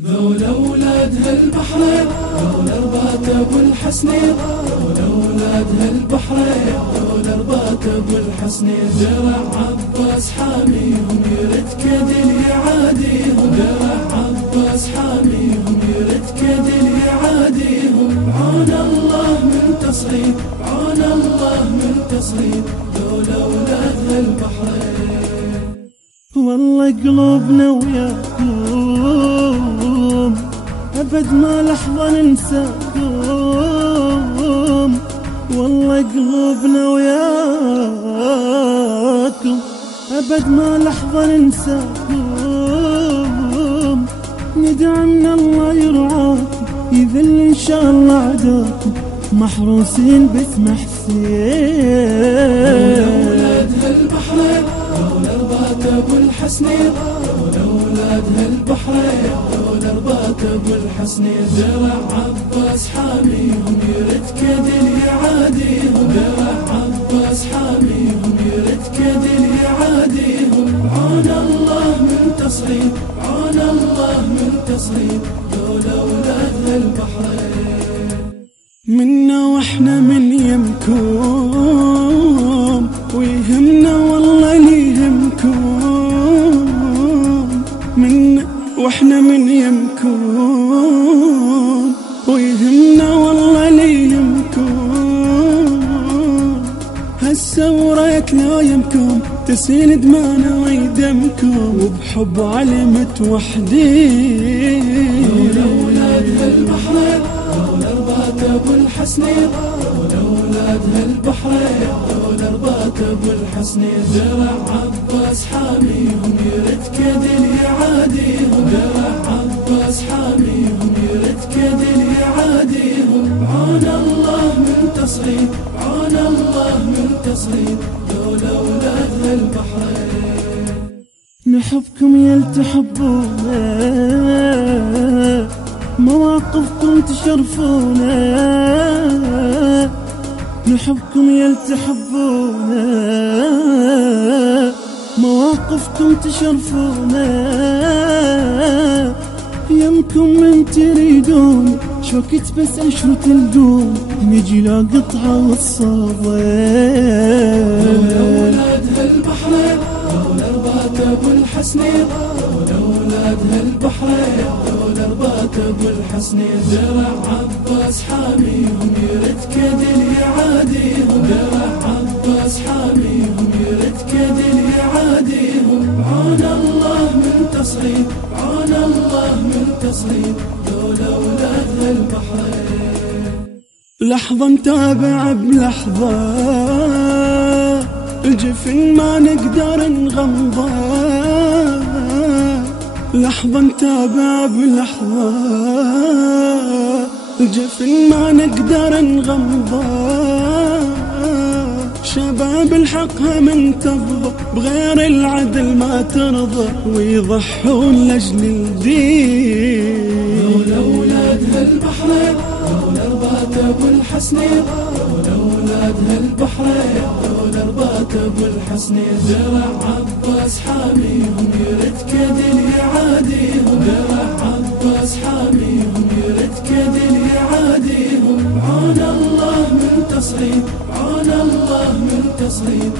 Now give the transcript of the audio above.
ذول أولاد هالبحرين ذول أربات أبو الحسنين ذول أولاد هالبحرين ذول أربات أبو الحسنين درع عباس حاميهم يرد كدل يعاديهم درع عباس حاميهم يرد كدل يعاديهم عون الله من تصعيد عون الله من تصعيد ذول أولاد هالبحرين والله قلوبنا وياكم أبد ما لحظة ننساكم والله قلوبنا وياكم أبد ما لحظة ننساكم ندعي من الله يرعاكم يذل إن شاء الله عداكم محروسين باسم حسين أولاد هالبحرين ذول أربات أبو الحسنين ذول أولاد هالبحرين ذول أربات أبو الحسنين درع عباس حاميهم يرد كدل يعاديهم درع عباس حاميهم يرد كدل يعاديهم عون الله من تصعيد عون الله من تصعيد ذول أولاد هالبحرين منا واحنا من يمكم ويهمنا والله ليهمكم منا واحنا من يمكم ويهمنا والله ليهمكم هسه وريت لا يمكم تسيل دمانا ويدمكم وبحب علي متوحدين ذول أولاد هالبحرين ذول أربات أبو الحسنين ذول أولاد هالبحرين ذول أربات أبو الحسنين درع عباس حاميهم يرد كدل يعاديهم درع عباس حاميهم يرد كدل يعاديهم عون الله من تصعيد عون الله من تصعيد ذول أولاد هالبحرين نحبكم يلتحبونا مواقفكم تشرفونا نحبكم يلتحبونا مواقفكم تشرفونا يمكم من تريدون شوكت بس عشرة تلدون نجي لا قطعة والصابة ذول أولاد هالبحرين ذول أربات أبو الحسنين ذول أولاد هالبحرين ذول أربات أبو الحسنين درع عباس حاميهم يرد كدل يعاديهم درع عباس حاميهم يرد كدل يعاديهم عون الله من تصعيد عون الله من تصعيد ذول أولاد هالبحرين لحظة نتابع بلحظة الجفن ما نقدر نغمضه لحظة نتابع بلحظة الجفن ما نقدر نغمضه شباب الحقها من تفضى بغير العدل ما ترضى ويضحون لأجل الدين ذول أولاد هالبحرين ذول أربات أبو الحسنين ذول أولاد هالبحرين ذول أربات أبو الحسنين درع عباس حاميهم يرد كدل يعاديهم درع عباس حاميهم يرد كدل يعاديهم عون الله من تصعيد عون الله من تصعيد